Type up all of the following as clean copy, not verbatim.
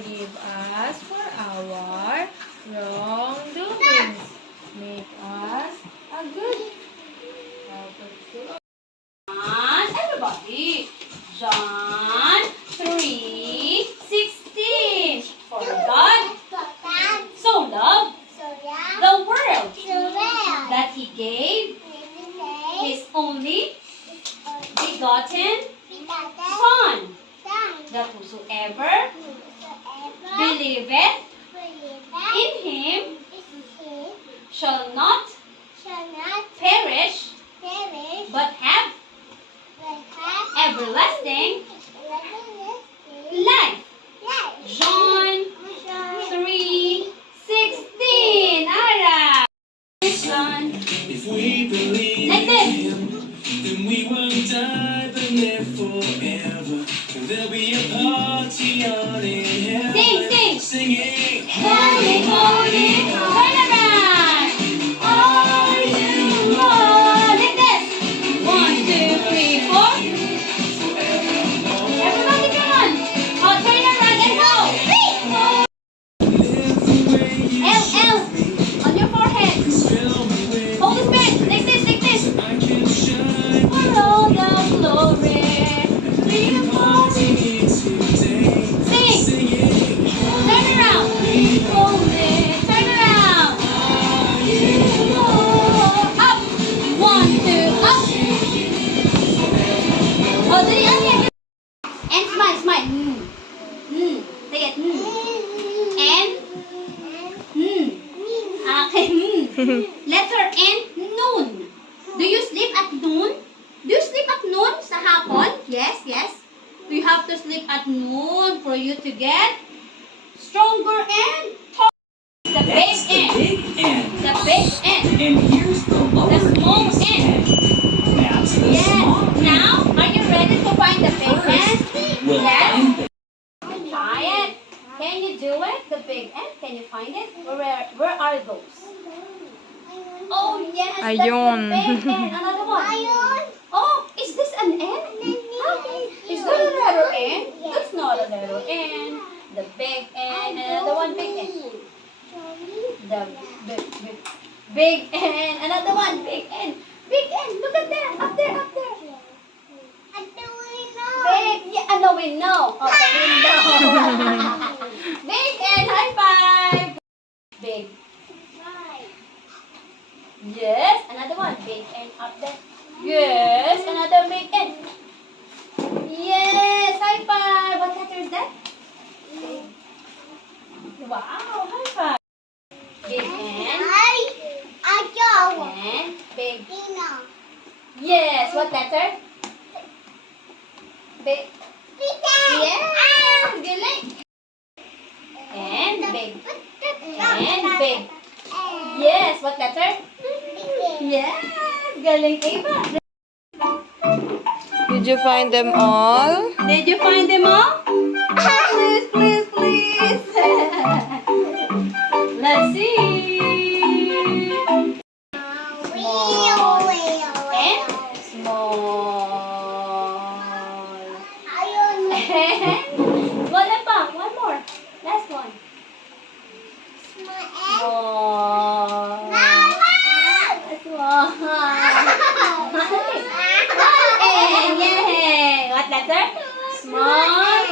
Forgive us for our wrongdoings. Make us a good helper. John, everybody. John 3:16. For God so loved the world that He gave His only begotten Son, that whosoever believeth in Him shall not perish, but have everlasting life. John 3:16. Alright. Son. If we believe Like this. in Him, then we won't die but live forever. And there'll be a party on in heaven. Sing. Singing. Holy, holy, turn around. Are you Lord? Like this. 1, 2, 3, 4. Everybody come on. Oh, turn around and go. Live the way you L, on your forehead. fill me with. Hold the spirit. Like this. I can shine. For all the glory. Three, four. Party today. Sing. Singing. Turn around. Holy. Turn around. Up. 1, 2, up. Oh, dali, yan. And smile. Say it. And. Okay. Letter N. Noon. Do you sleep at noon? Do you sleep at noon sa hapon? Yes. You have to sleep at noon for you to get stronger and taller. The big That's the N. big N. The big N. And here's the small lowercase N. n. That's the Yes. small n. Now, are you ready to find the big N? First, we'll Yes. find the Try it. Can you do it? The big N. Can you find it? Where are those? Oh yes, Ayun. that's the big N. Another one. Oh, is this an N? Is that a letter N? That's not a letter N. The big N. Another one, big N. The big N. Another one, big N. Big N. Look at that. Up there. Big. Yeah, no, we know. Okay, we know. Big N. High five. Big. Yes, another one. Big N up there. Yes, another big N. Yes, high five. What letter is that? Wow, high five. Big N. And big. Yes, what letter? Big. Yes, galing. And big. And big. Yes, what letter? Yes, galing Ava. Did you find them all? Did you find them all? Please. Let's see. And small. And wala pa. One more. Last one. Small. And yay! What letter? Small.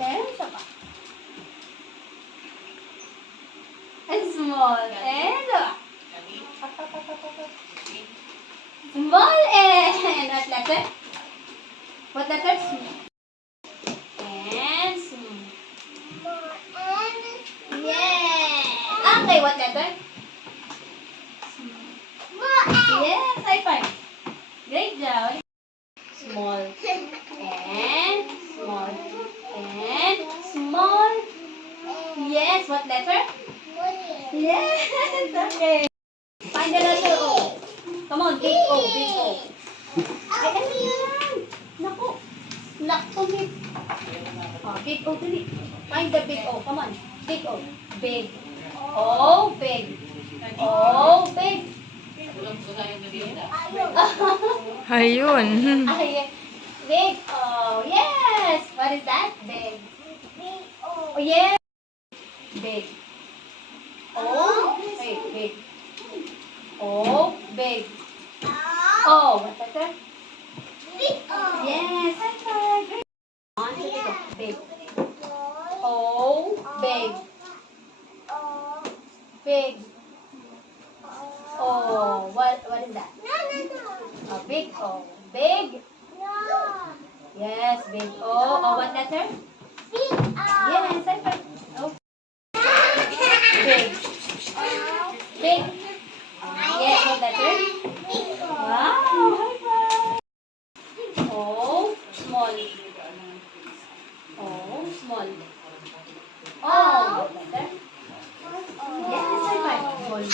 And saka. And small. And small and what letter? What letter? And small. Yes. Okay, what letter? Yes, high five. Great job. Small and small and small. Yes, what letter? Yes, okay. Find the letter O. Come on, big O, big O. Ay, ano yan? Naku. Big. Oh, big O, dali. Find the big O. Come on. Big O. Big. O, big. O, big. Ayun. Ay, big O. Yes. is that? Big. Oh, yeah. Big. Oh, wait, big. Oh, big. Oh, what's that, sir? Yes, high five. Great. On to the go. Big. Oh, big. Big. Oh, what is that? A big O. Big. Yes, big O. Oh, what letter? Yes, high five. Oh, big. Big. Yes, what letter? Wow, high five. Oh, small. Oh, small. Oh, what letter? Yes, high five. Small.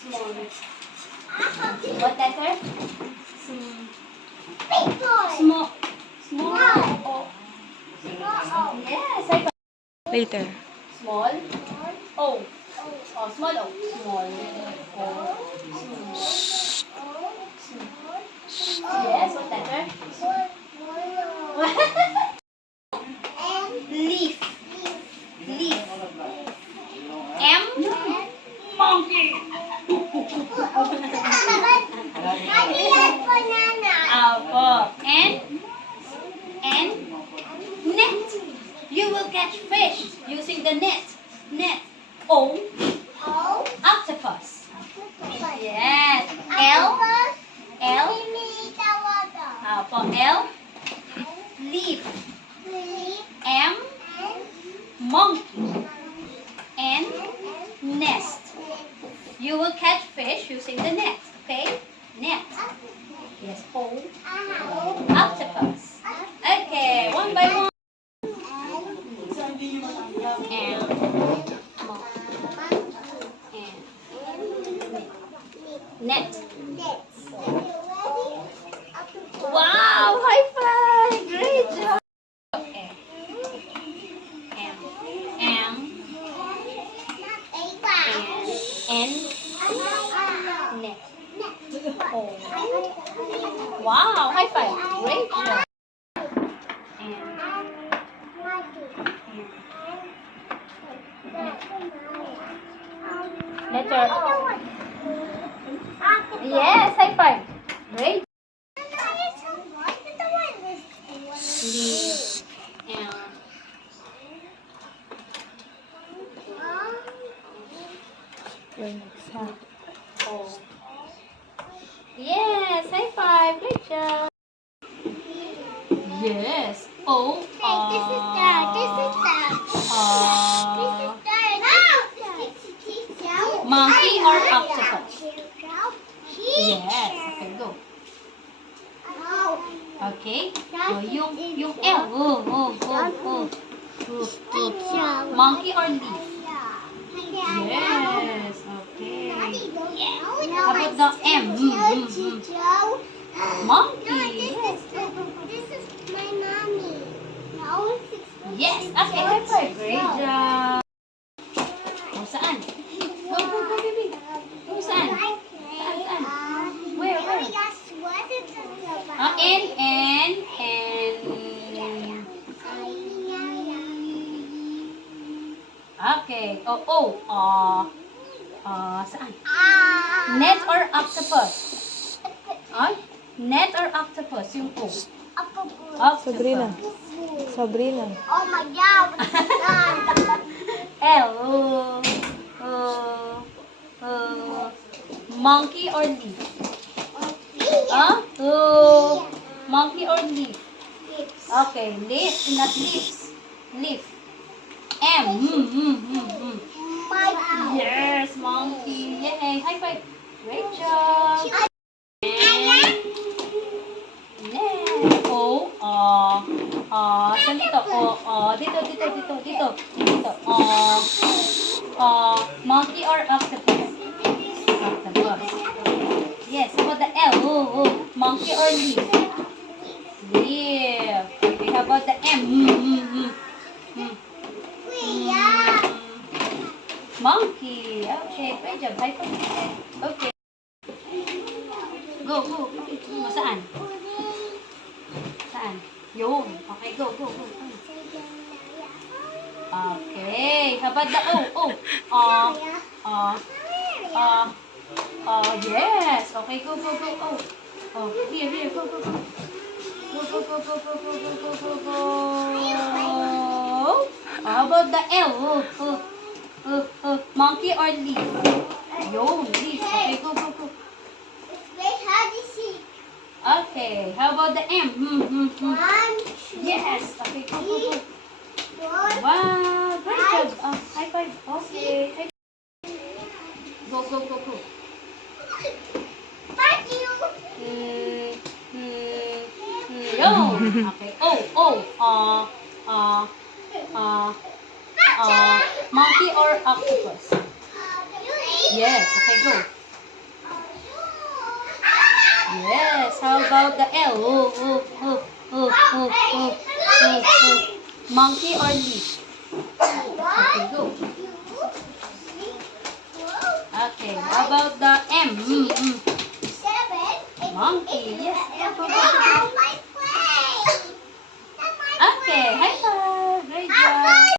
Small. What letter? Small. Small. Oh. Yes, high five. Later. Small. Oh. Oh, small O. Small. Oh. Yes, what letter? Leaf. Leaf. M. Monkey. Opo. N. Net. You will catch fish using the net. Net. O. Octopus. Yes. L. Opo. L. Leaf. M. Monkey. N. Nest. You will catch fish using the net. Okay? Net. Yes. O. Octopus. Okay. One by one. M. Net. Wow! High five! Great job! Okay. M. N. Net. Oh. Wow! High five! Great job! Letter. Yes, high five. Great. Leaf. L. O. Yes, high five. Great job. Yes. O. Monkey or octopus? Yes. Okay, go. Okay. Oh, yung L. Monkey or leaf? Yes. Okay. How about the M? Monkey. Yes. Okay, high five. Great job. Oh, saan? Go, baby. Oh, saan? Saan? Where? N. Okay. Saan? Net or octopus? Ay? Net or octopus? Yung O. Sabrina. Sabrina. Oh my God! L. Monkey or leaf? Monkey or leaf? Okay, leaf, not leaves. Leaf. M. Yes, monkey. Yay, high five. Great job. And next. O. Saan dito? Dito. Monkey or octopus? Octopus. Yes, how about the L? Monkey or leaf? Leaf. Okay, how about the M? Monkey. Okay, great job. High five. Okay. Go. Saan? Yun. Okay, go, go, go. Okay. How about the O? Yes. Okay, go, go, go, O. Oh, here, go, go, go. Go, go, go, go, go, go, go, go, go, go. How about the L? Monkey or leaf? Yun, leaf. Okay, go, go, go. Okay, how about the M? Yes. Okay, go, go, go. Wow, great job. High five. Okay. High Go, go, go, go. Yun. Okay. Monkey or octopus? Yes. Okay, go. Yes. How about the L? Monkey or leaf? Okay, go. Okay. How about the M? Monkey. Yes. Go, go, go, go.